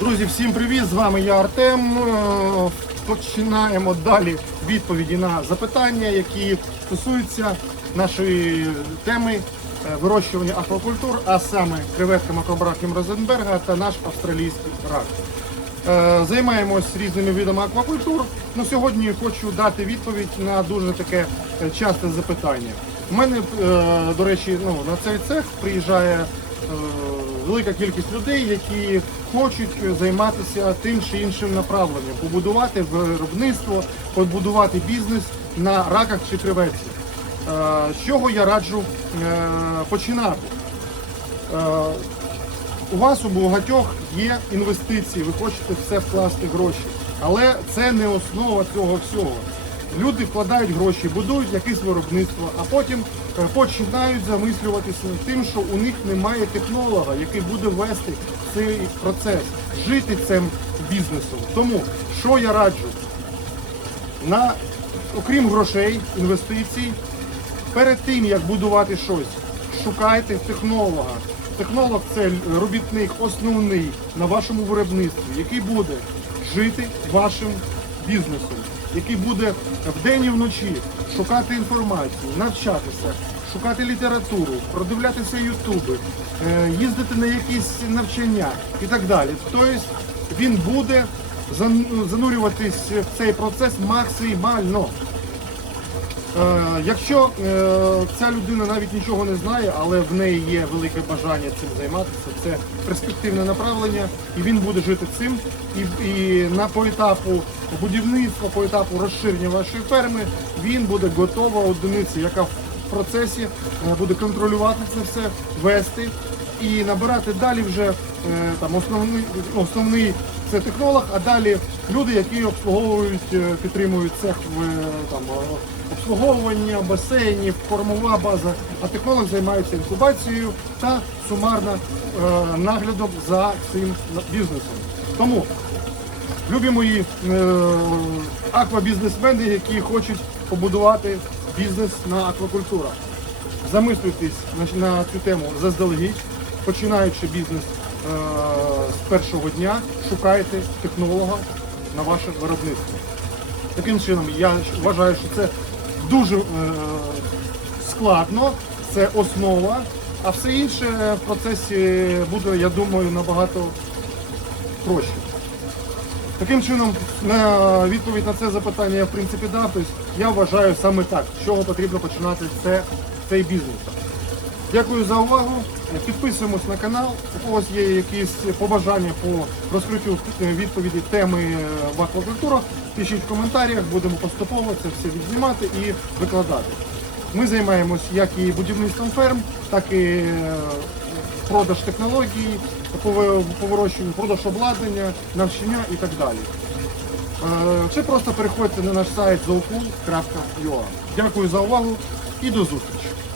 Друзі, всім привіт! З вами я Артем. Е, починаємо далі відповіді на запитання, які стосуються нашої теми е, вирощування аквакультур, а саме креветка макробрахів Розенберга та наш австралійський рак. Е, займаємось різними видами аквакультур. Ну, Сьогодні хочу дати відповідь на дуже таке часте запитання. У мене, до речі, ну, на цей цех приїжджає велика кількість людей, які хочуть займатися тим чи іншим направленням, побудувати виробництво, побудувати бізнес на раках чи креветці. Е, з чого я раджу е, починати? Е, у вас у багатьох є інвестиції, ви хочете все вкласти гроші, але це не основа цього всього. Люди вкладають гроші, будують якесь виробництво, а потім е, починають замислюватися тим, що у них немає технолога, який буде вести цей процес, жити цим бізнесом. Тому що я раджу? На, Окрім грошей, інвестицій, перед тим як будувати щось, шукайте технолога. Технолог це робітник, основний на вашому виробництві, який буде жити вашим бізнесом який буде вдень і вночі шукати інформацію, навчатися, шукати літературу, продивлятися ютуби, е, їздити на якісь навчання і так далі. Тобто він буде занурюватись в цей процес максимально. Е, якщо е, ця людина навіть нічого не знає, але в неї є велике бажання цим займатися, це перспективне направлення, і він буде жити цим. І і на по етапу будівництва, по етапу розширення вашої ферми, він буде готова одиниця, яка в процесі е, буде контролювати це все, вести і набирати далі вже е, там основний основний це технолог, а далі люди, які обслуговують, е, підтримують цех в е, там обслуговування, басейнів, кормова база. А технолог займається інкубацією та сумарно наглядом за цим бізнесом. Тому любі мої аквабізнесмени, які хочуть побудувати бізнес на аквакультурах. Замислюйтесь на цю тему заздалегідь починаючи бізнес е, з першого дня, шукайте технолога на ваше виробництво. Таким чином, я вважаю, що це дуже е, складно, це основа, а все інше в процесі буде, я думаю, набагато проще. Таким чином, на відповідь на це запитання я в принципі дав. Тобто я вважаю саме так, з чого потрібно починати це, цей бізнес. Дякую за увагу. Підписуємось на канал. У вас є якісь побажання по розкриттю е, відповіді теми е, в аквакультурах, пишіть в коментарях, будемо поступово це все віднімати і викладати. Ми займаємось як і будівництвом ферм, так і е, продаж технологій, поворощення, продаж обладнання, навчання і так далі. Чи просто переходьте на наш сайт zookul.ua. Дякую за увагу і до зустрічі!